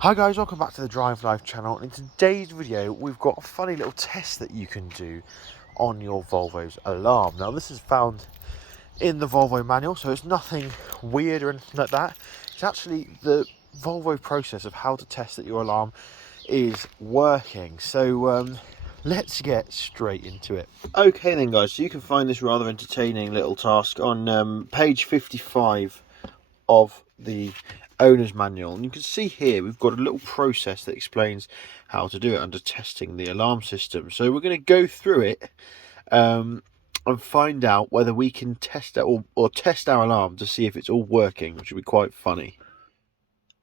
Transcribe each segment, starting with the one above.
Hi guys, welcome back to the Drive Life channel, and in today's video we've got a funny little test that you can do on your Volvo's alarm. Now this is found in the Volvo manual, so it's nothing weird or anything like that. It's actually the Volvo process of how to test that your alarm is working. So let's get straight into it. Okay then guys, so you can find this rather entertaining little task on page 55 of the owner's manual, and you can see here we've got a little process that explains how to do it under testing the alarm system. So we're going to go through it and find out whether we can test it or test our alarm to see if it's all working, which would be quite funny.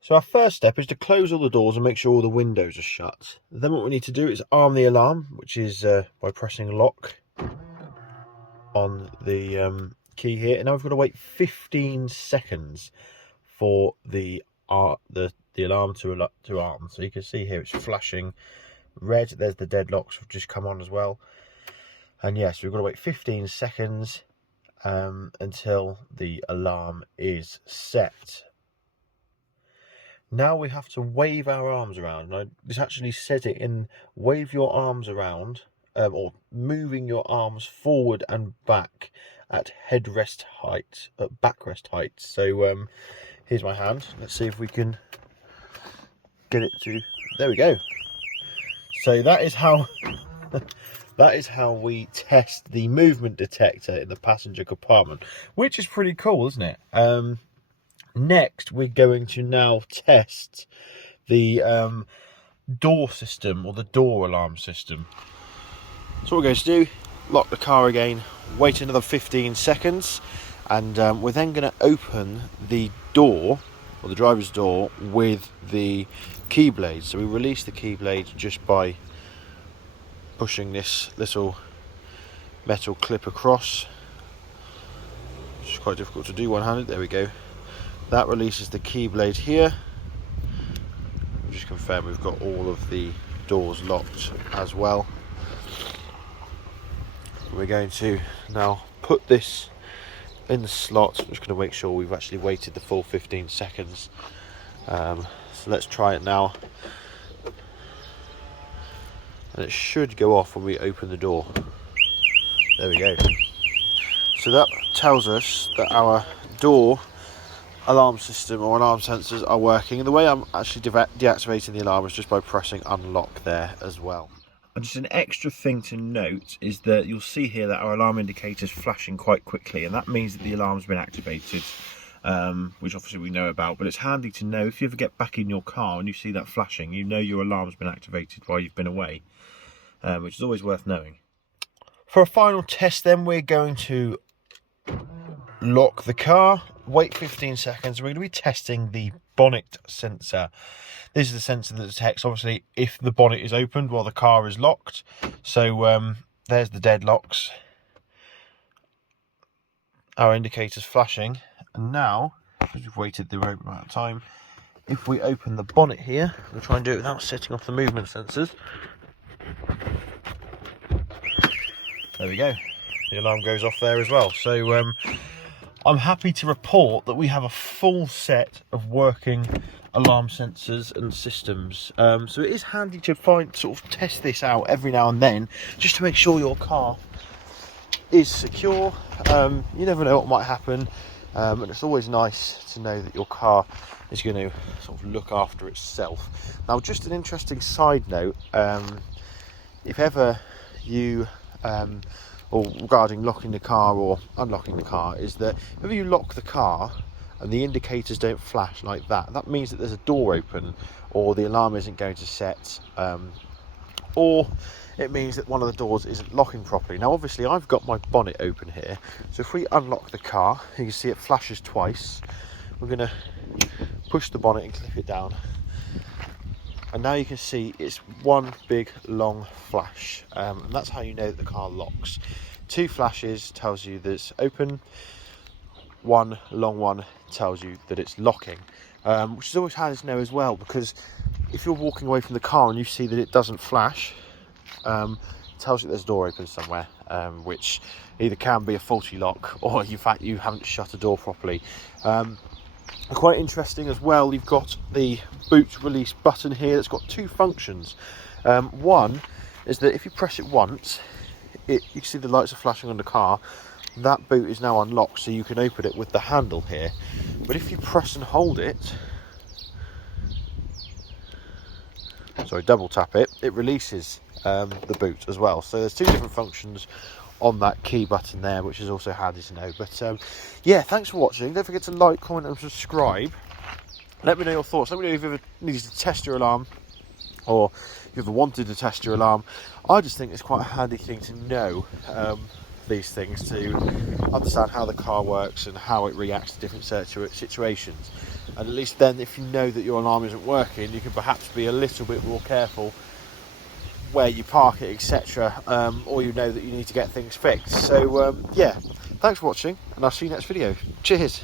So our first step is to close all the doors and make sure all the windows are shut. Then what we need to do is arm the alarm, which is by pressing lock on the key here, and now we've got to wait 15 seconds for the alarm to arm. So you can see here it's flashing red. There's the deadlocks have just come on as well, and yes, we've got to wait 15 seconds until the alarm is set. Now we have to wave our arms around. Now this actually says it in wave your arms around, or moving your arms forward and back at headrest height, at backrest height. So here's my hand. Let's see if we can get it to. There we go. So that is how that is how we test the movement detector in the passenger compartment, which is pretty cool, isn't it? Next, we're going to now test the door system, or the door alarm system. So what we're going to do: lock the car again, wait another 15 seconds, and we're then going to open the door, or the driver's door, with the key blade. So we release the key blade just by pushing this little metal clip across, which is quite difficult to do one-handed. There we go. That releases the key blade here. Just confirm we've got all of the doors locked as well. We're going to now put this in the slot. I'm just going to make sure we've actually waited the full 15 seconds. So let's try it now. And it should go off when we open the door. There we go. So that tells us that our door alarm system or alarm sensors are working. And the way I'm actually deactivating the alarm is just by pressing unlock there as well. And just an extra thing to note is that you'll see here that our alarm indicator is flashing quite quickly, and that means that the alarm's been activated, which obviously we know about. But it's handy to know if you ever get back in your car and you see that flashing, you know your alarm's been activated while you've been away, which is always worth knowing. For a final test then, we're going to lock the car, wait 15 seconds. We're going to be testing the bonnet sensor. This is the sensor that detects, obviously, if the bonnet is opened while the car is locked. So there's the deadlocks. Our indicator's flashing. And now, because we've waited the right amount of time, if we open the bonnet here, we'll try and do it without setting off the movement sensors. There we go. The alarm goes off there as well. So I'm happy to report that we have a full set of working alarm sensors and systems. So it is handy to test this out every now and then, just to make sure your car is secure. You never know what might happen, and it's always nice to know that your car is going to sort of look after itself. Now, just an interesting side note: if ever you or regarding locking the car or unlocking the car, is that if you lock the car and the indicators don't flash like that, that means that there's a door open, or the alarm isn't going to set, or it means that one of the doors isn't locking properly. Now obviously I've got my bonnet open here, so if we unlock the car, you can see it flashes twice. We're going to push the bonnet and clip it down, and now you can see it's one big long flash, and that's how you know that the car locks. 2 flashes tells you that it's open, 1 long one tells you that it's locking, which is always handy to know as well, because if you're walking away from the car and you see that it doesn't flash, it tells you there's a door open somewhere, which either can be a faulty lock, or in fact you haven't shut a door properly. Quite interesting as well, you've got the boot release button here that's got two functions. One is that if you press it once, you can see the lights are flashing on the car. That boot is now unlocked, so you can open it with the handle here. But if you press and hold it, sorry, double tap it, it releases the boot as well. So there's two different functions on that key button there, which is also handy to know. But yeah, thanks for watching. Don't forget to like, comment and subscribe. Let me know your thoughts. Let me know if you've ever needed to test your alarm, or if you've ever wanted to test your alarm. I just think it's quite a handy thing to know these things, to understand how the car works and how it reacts to different situations. And at least then, if you know that your alarm isn't working, you can perhaps be a little bit more careful where you park it, etc. Or you know that you need to get things fixed. So yeah, thanks for watching, and I'll see you next video. Cheers.